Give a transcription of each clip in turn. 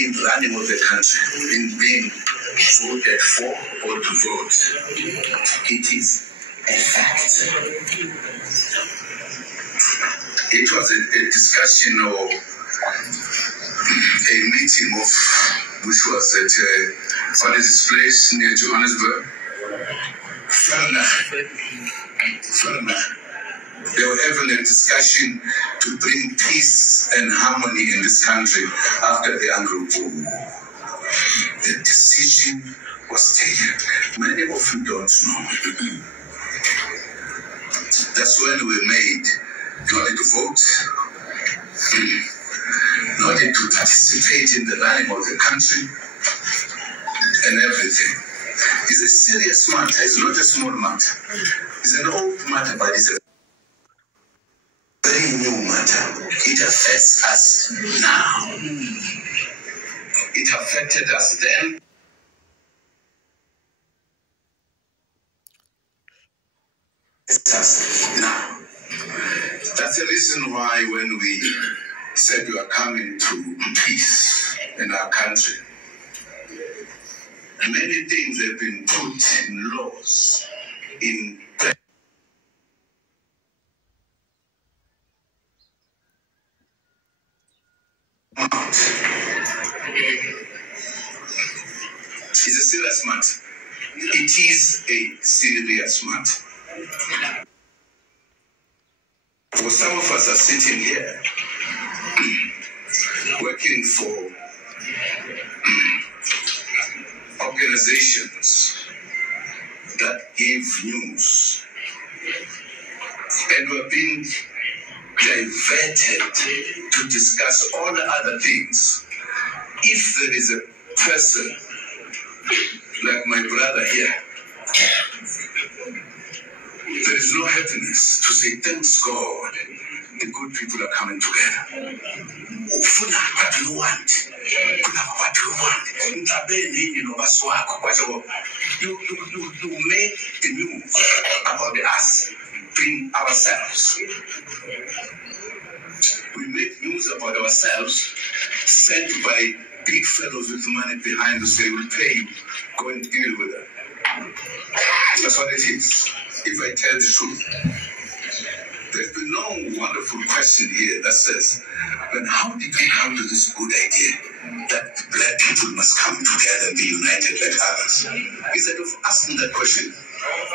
in running of the country, in being voted for or to vote. It is a fact. It was a discussion or a meeting of which was at what is this place near Johannesburg? Ferna. They were having a discussion to bring peace and harmony in this country after the Anglo War. The decision was taken. Many of you don't know. That's when we made, in order to vote, in order to participate in the running of the country and everything. It's a serious matter. It's not a small matter. It's an old matter, but it's a very new matter. It affects us now. It affected us then. It's us now. That's the reason why when we said we are coming to peace in our country, many things have been put in laws, in place. It's a serious matter. It is a serious matter. For some of us are sitting here working for organizations that give news, and we're being diverted to discuss all the other things. If there is a person like my brother here, there is no happiness to say, thanks God, the good people are coming together. What do you want? What do you want? You make the news about us being ourselves. We make news about ourselves sent by big fellows with money behind who say, we'll pay you, go and deal with it. That's what it is, if I tell the truth. There's been no wonderful question here that says, then how did you come to this good idea that black people must come together and be united like others? Instead of asking that question,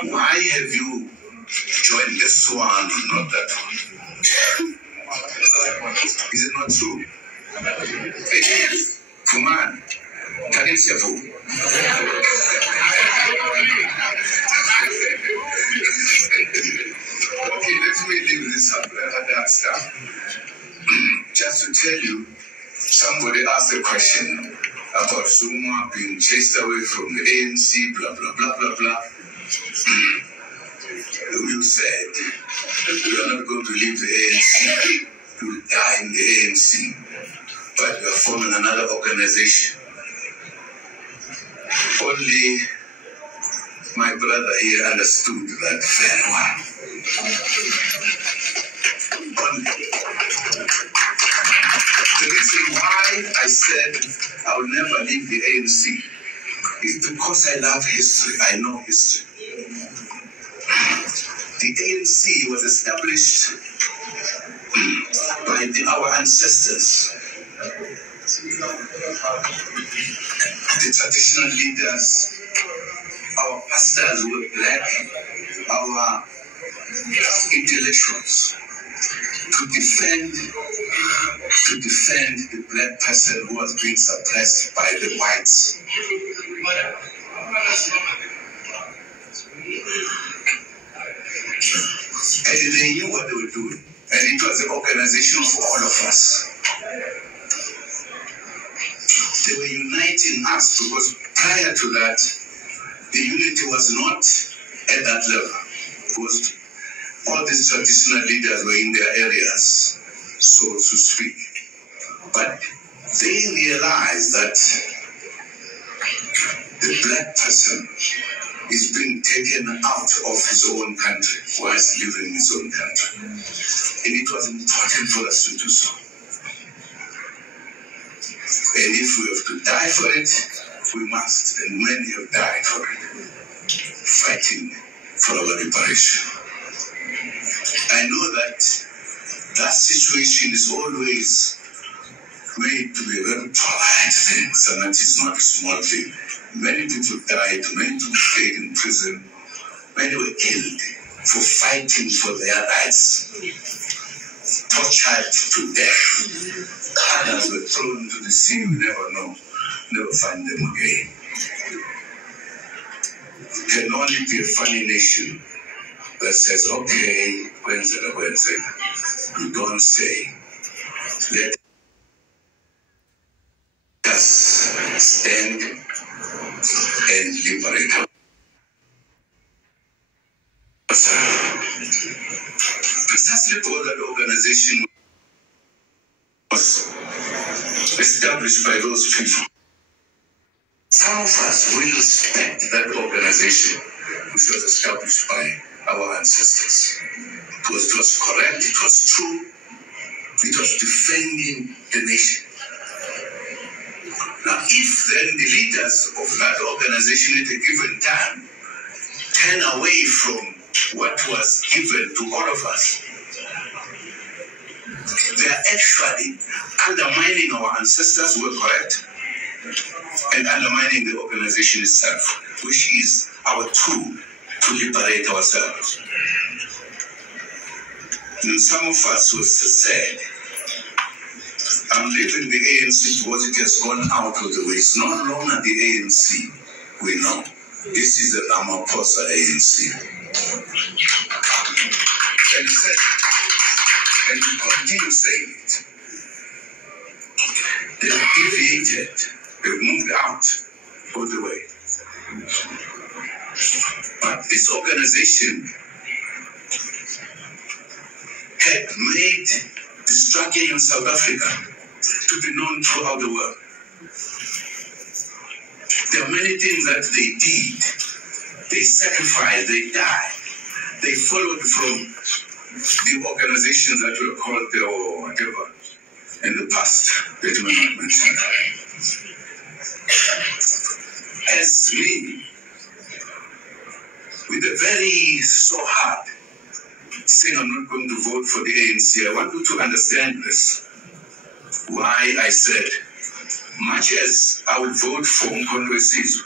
why have you joined this one and not that one? Is it not true? It is. Fuman. Okay, let me leave this up. Just to tell you, somebody asked a question about Zuma being chased away from the ANC, blah, blah, blah, blah, blah. You said, you are not going to leave the ANC. You will die in the ANC. But you are forming another organization. Only my brother here understood that very well. The reason why I said I will never leave the ANC is because I love history. I know history. The ANC was established by our ancestors. The traditional leaders, our pastors were black, our intellectuals, to defend the black person who was being suppressed by the whites. And they knew what they were doing. And it was an organization for all of us. They were uniting us because prior to that, the unity was not at that level. Because all these traditional leaders were in their areas, so to speak. But they realized that the black person is being taken out of his own country whilst living in his own country. And it was important for us to do so. And if we have to die for it, we must. And many have died for it, fighting for our liberation. I know that that situation is always made to be a very polite thing, and that is not a small thing. Many people died, many people stayed in prison, many were killed for fighting for their rights, tortured to death. Others were thrown into the sea, we never know, never find them again. It can only be a funny nation that says, okay, Wednesday, you don't say. Let us stand and liberate ourselves. Precisely all that organization was established by those people. Some of us will respect that organization which was established by our ancestors. Because it was correct, it was true, it was defending the nation. Now, if then the leaders of that organization at a given time turn away from what was given to all of us, they are actually undermining our ancestors who were correct and undermining the organization itself, which is our tool to liberate ourselves. And some of us were said, I'm leaving the ANC because it has gone out of the way. It's no longer the ANC we know. This is the Ramaphosa ANC. And he said, and we continue saying it. They've deviated, they've moved out of the way. But this organization had made the struggle in South Africa to be known throughout the world. There are many things that they did. They sacrificed, they died. They followed from the organizations that were called or whatever in the past. That were not mentioned. As me, with a very so hard saying I'm not going to vote for the ANC, I want you to understand this. Why I said, much as I will vote for Mkhonto we Sizwe,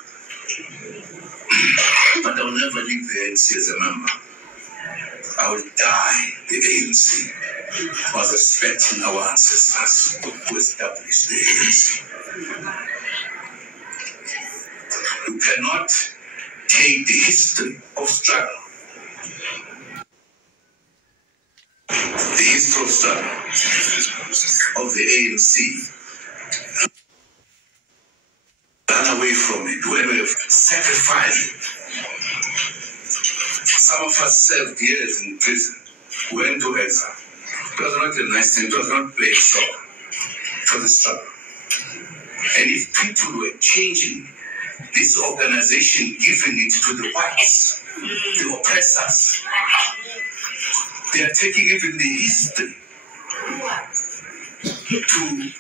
but I will never leave the ANC as a member. I will die the ANC while respecting our ancestors who established the ANC. You cannot take the history of struggle, the history of struggle of the ANC, run away from it when we have sacrificed. Some of us served years in prison, went to exile. It was not a nice thing, it was not playing soccer for the struggle. And if people were changing this organization, giving it to the whites, the oppressors, they are taking even the history to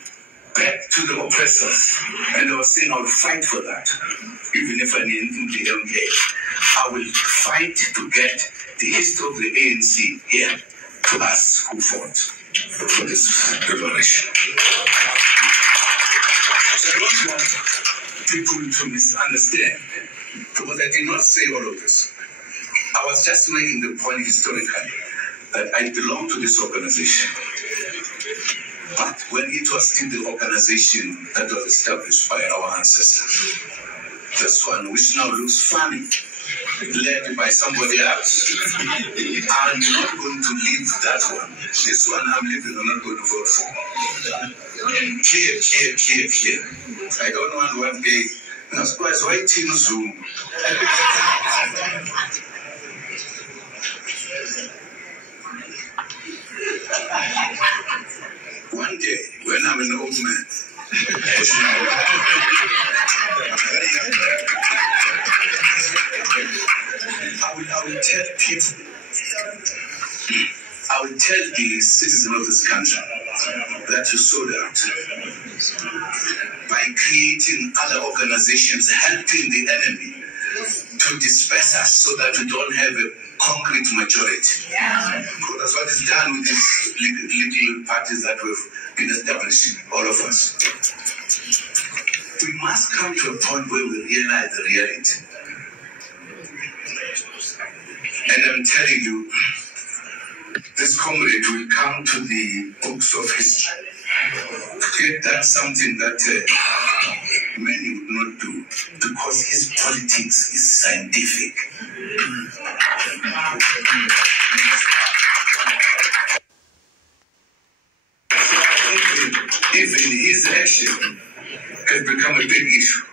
back to the oppressors. And I was saying I will fight for that. Even if I'm in the MK, I will fight to get the history of the ANC here to us who fought for this liberation. So I don't want people to misunderstand, because I did not say all of this. I was just making the point historically that I belong to this organization. But when it was still the organization that was established by our ancestors, this one, which now looks funny, led by somebody else, I'm not going to leave that one. This one I'm leaving, I'm not going to vote for. Clear. I don't want one day, that's why it's waiting Zoom. One day, when I'm an old man, I will tell people, I will tell the citizens of this country that you sold out by creating other organizations helping the enemy to disperse us so that we don't have a concrete majority. Because that's what is done with these little parties that we've been establishing, all of us. We must come to a point where we realize the reality. And I'm telling you, this comrade will come to the books of history. Yet that's something that many would not do, because his politics is scientific. Even his action has become a big issue,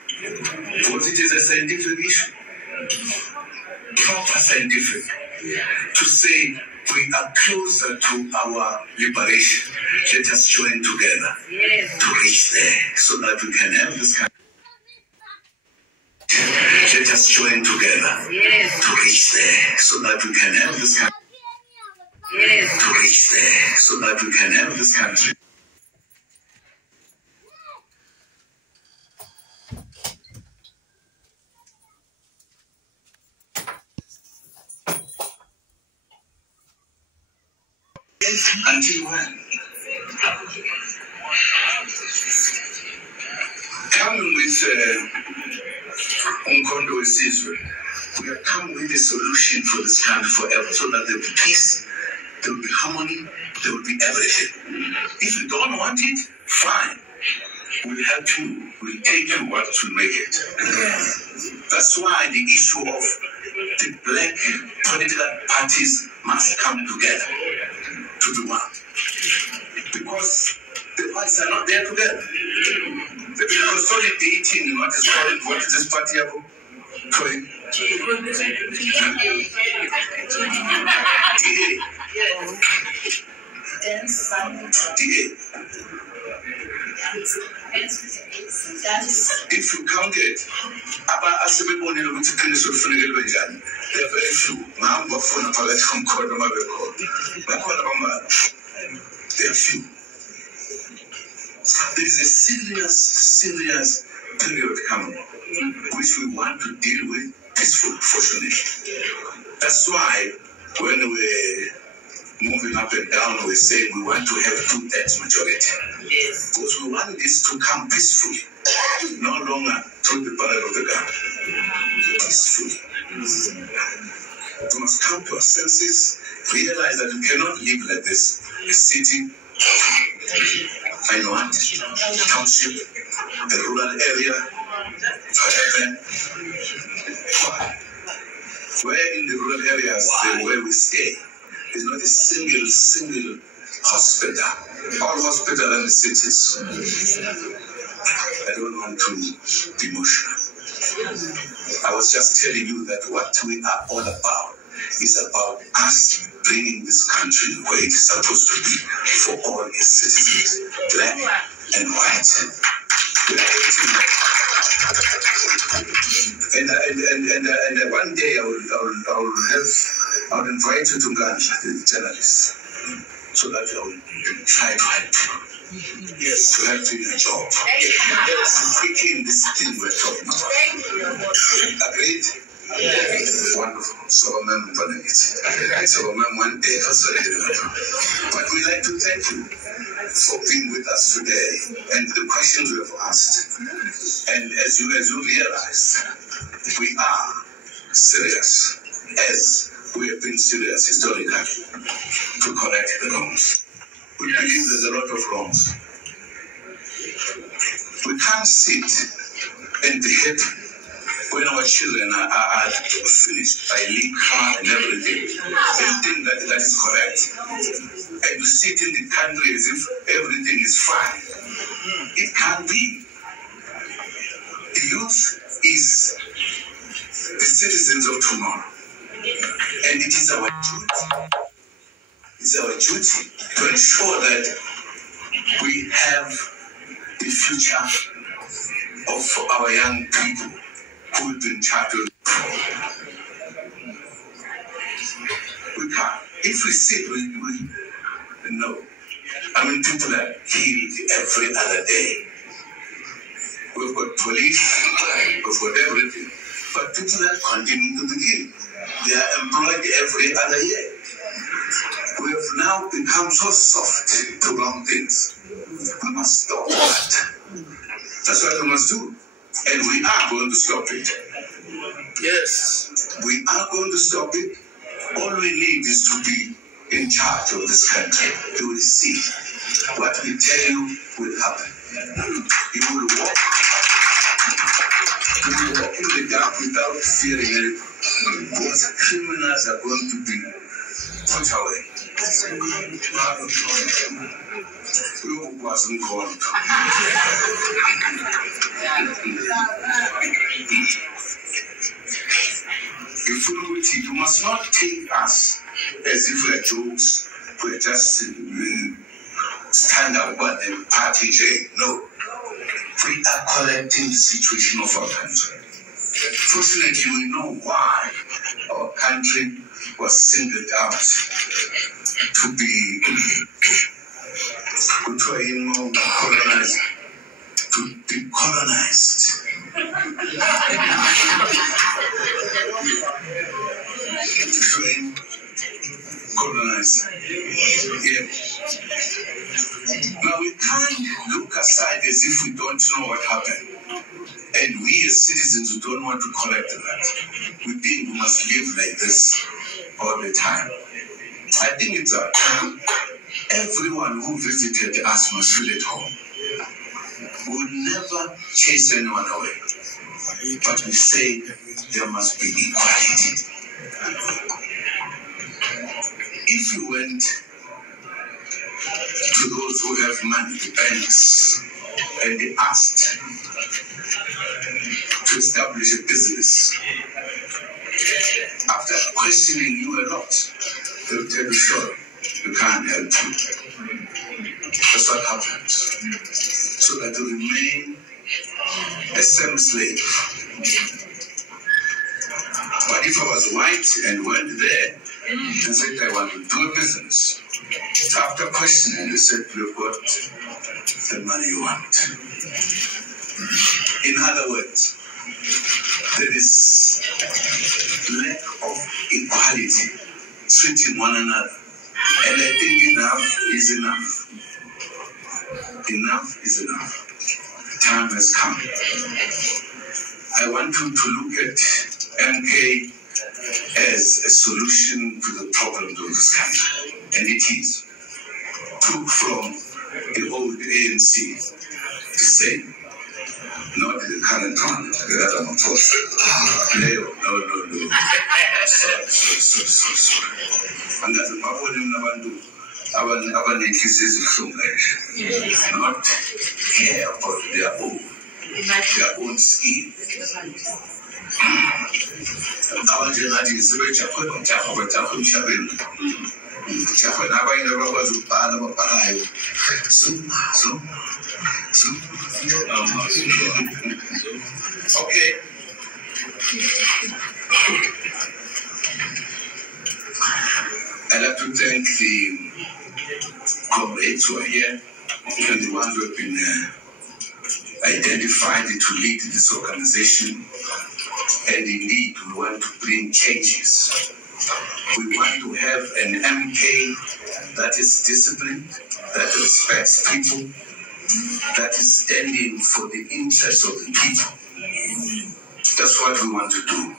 because it is a scientific issue, proper scientific, to say we are closer to our liberation. Let us join together to reach there so that we can have this country. Let us join together to reach there so that we can have this country. To reach there so that we can have this country. Until when? Coming with Umkhonto weSizwe, we have come with a solution for this country forever, so that there will be peace, there will be harmony, there will be everything. If you don't want it, fine. We'll help you, we'll take you what will make it. That's why the issue of the black political parties must come together to do one. Because the whites are not there together. They've been consolidating in what is called, what is this party about? If you count it, there are very few. There are few. There is a serious period coming, which we want to deal with peacefully, fortunately. That's why when we're moving up and down, we say we want to have 2/3 majority. Because we want this to come peacefully, no longer through the barrel of the gun. Peacefully. We must come to our senses, realize that we cannot live like this. A city, I know what, township, the rural area, urban. Where in the rural areas, where we stay, there's not a single hospital. All hospitals are in the cities. I don't want to be emotional. I was just telling you that what we are all about is about us bringing this country where it's supposed to be for all its citizens, black and white. We are and one day I will invite you to Uganda, the journalists, so that I will try to help you. Yes, to help you in your job. Yes, quickly in this thing we're talking about. Agreed? Yes. Wonderful. So I'm going so I'm one day. But we'd like to thank you for being with us today and the questions we have asked. And as you realize, we are serious, as we have been serious historically, to correct the wrongs. We believe there's a lot of wrongs. We can't sit and be happy when our children are finished by liquor and everything, and think that that is correct. And you sit in the country as if everything is fine. It can't be. The youth is the citizens of tomorrow. And it is our duty. It's our duty to ensure that we have the future of our young people who have been chartered. We can't. If we sit, we know. I mean, people are killed every other day. We've got police, we've got everything. But people are continuing to be killed. They are employed every other year. We have now become so soft to wrong things. We must stop that. That's what we must do. And we are going to stop it. Yes. We are going to stop it. All we need is to be in charge of this country. You will see what we tell you will happen. You will walk in the dark without fearing anything. Because criminals are going to be put away. You wasn't called. You must not take us as if we're jokes, we're just stand up and party day. No. We are correcting the situation of our country. Fortunately, we know why our country was singled out to be colonized, to be colonized. Colonized. Yeah. Now we can't look aside as if we don't know what happened. And we as citizens who don't want to correct that. We think we must live like this all the time. I think it's everyone who visited us must feel at home. We will never chase anyone away. But we say there must be equality. If you went to those who have money, the banks, and they asked to establish a business, after questioning you a lot, they will tell you, sorry, you can't help you. That's what happens. So that you remain a semi-slave. But if I was white and went there and said I want to do a business, after questioning, they said, you've got the money you want. In other words, there is lack of equality, treating one another. And I think enough is enough. Enough is enough. Time has come. I want you to look at MK as a solution to the problems of this country. And it is. Took from the old ANC to say, not the current one, the other one first. No. Sorry. And that's the problem not care about their own scheme. Okay. I'd like to thank the comrades who are here and the ones who have been identified to lead this organization. And indeed, we want to bring changes. We want to have an MK that is disciplined, that respects people, that is standing for the interests of the people. That's what we want to do.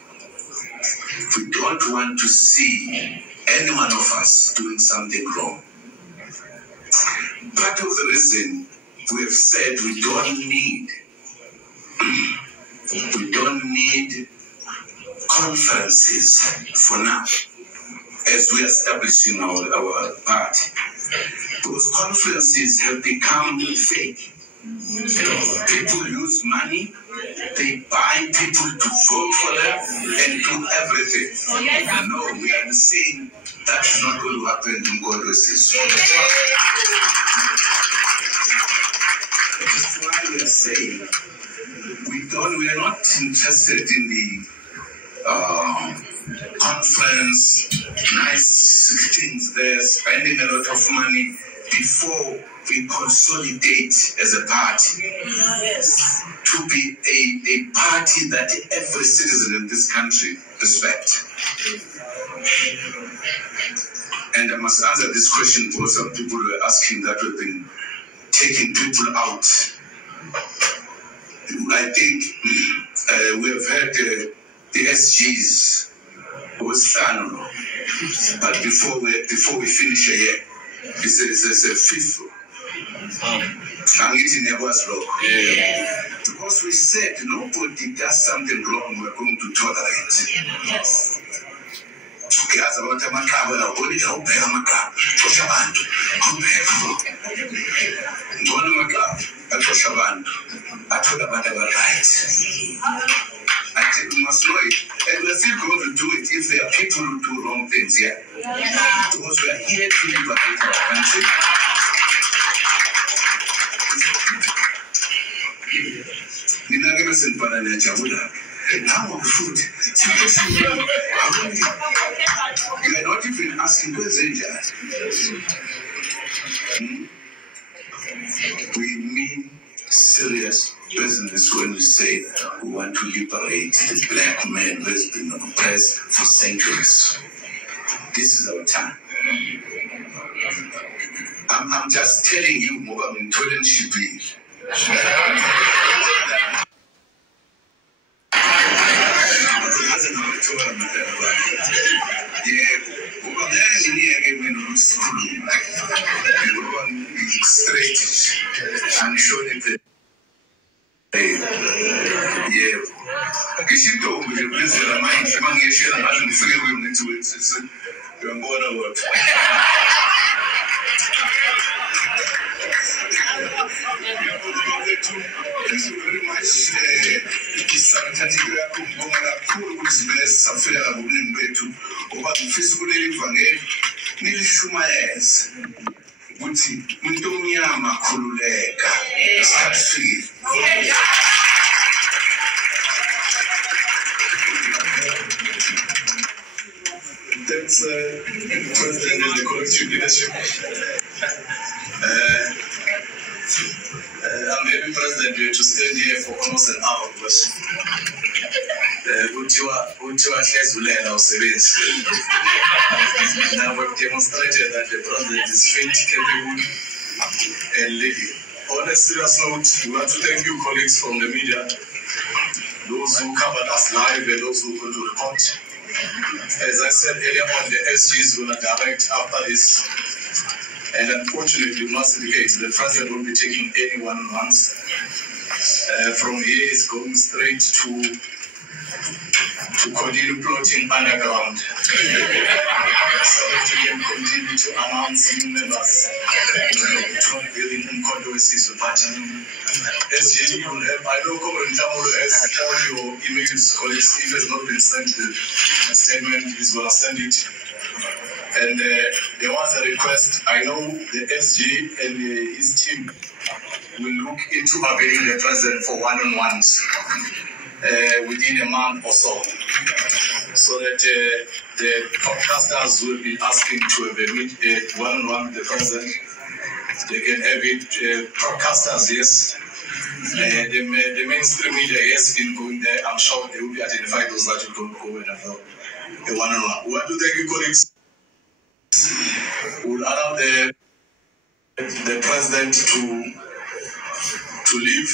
We don't want to see any one of us doing something wrong. Part of the reason we have said we don't need conferences for now, as we are establishing our party. Those conferences have become fake. People use money, they buy people to vote for them and do everything. No, we are saying that's not going to happen in God versus. That's why we are saying we are not interested in the conference, nice things there, spending a lot of money, before we consolidate as a party, to be a party that every citizen in this country respects. And I must answer this question because some people were asking that we've been taking people out. I think we have had the SGs with Sano, but before we finish a year, it's a fifth. Because we said nobody does something wrong, we're going to tolerate. Yes. I think we must know it, and we're still going to do it if there are people who do wrong things here. Because we are here to liberate our country. Now food. You are not even asking questions. We mean serious business when we say we want to liberate the black man who has been oppressed for centuries. This is our time. I'm just telling you, Mohammed Tolen Shibi. I'm sure that thank you very much. Thanks, President of the collective leadership. I'm happy, President, to stand here for almost an hour. Now we've demonstrated that the President is fit, capable, and leading. On a serious note, we want to thank you, colleagues from the media, those who covered us live and those who could report. As I said earlier on, the SGs will direct after this. And unfortunately, we must indicate the President won't be taking any one-on-ones. From here, it's going straight to continue plotting underground. So that we can continue to announce new members to not building incontroversies with party. SG, you will help. I know Comrade Tamolo has all your emails, colleagues. If it has not been sent, the statement is going to send it. And there was a request. I know the SG and his team will look into availing the President for one-on-ones within a month or so that the podcasters will be asking to have a one-on-one with the President. They can have it, podcasters, yes. The mainstream media has been going there. I'm sure they will be identified those that will go and have a one-on-one. We want to thank you, colleagues. We'll allow the President to leave.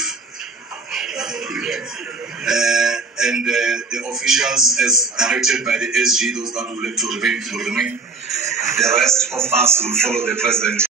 And the officials, as directed by the SG, those that would like to remain. The rest of us will follow the President.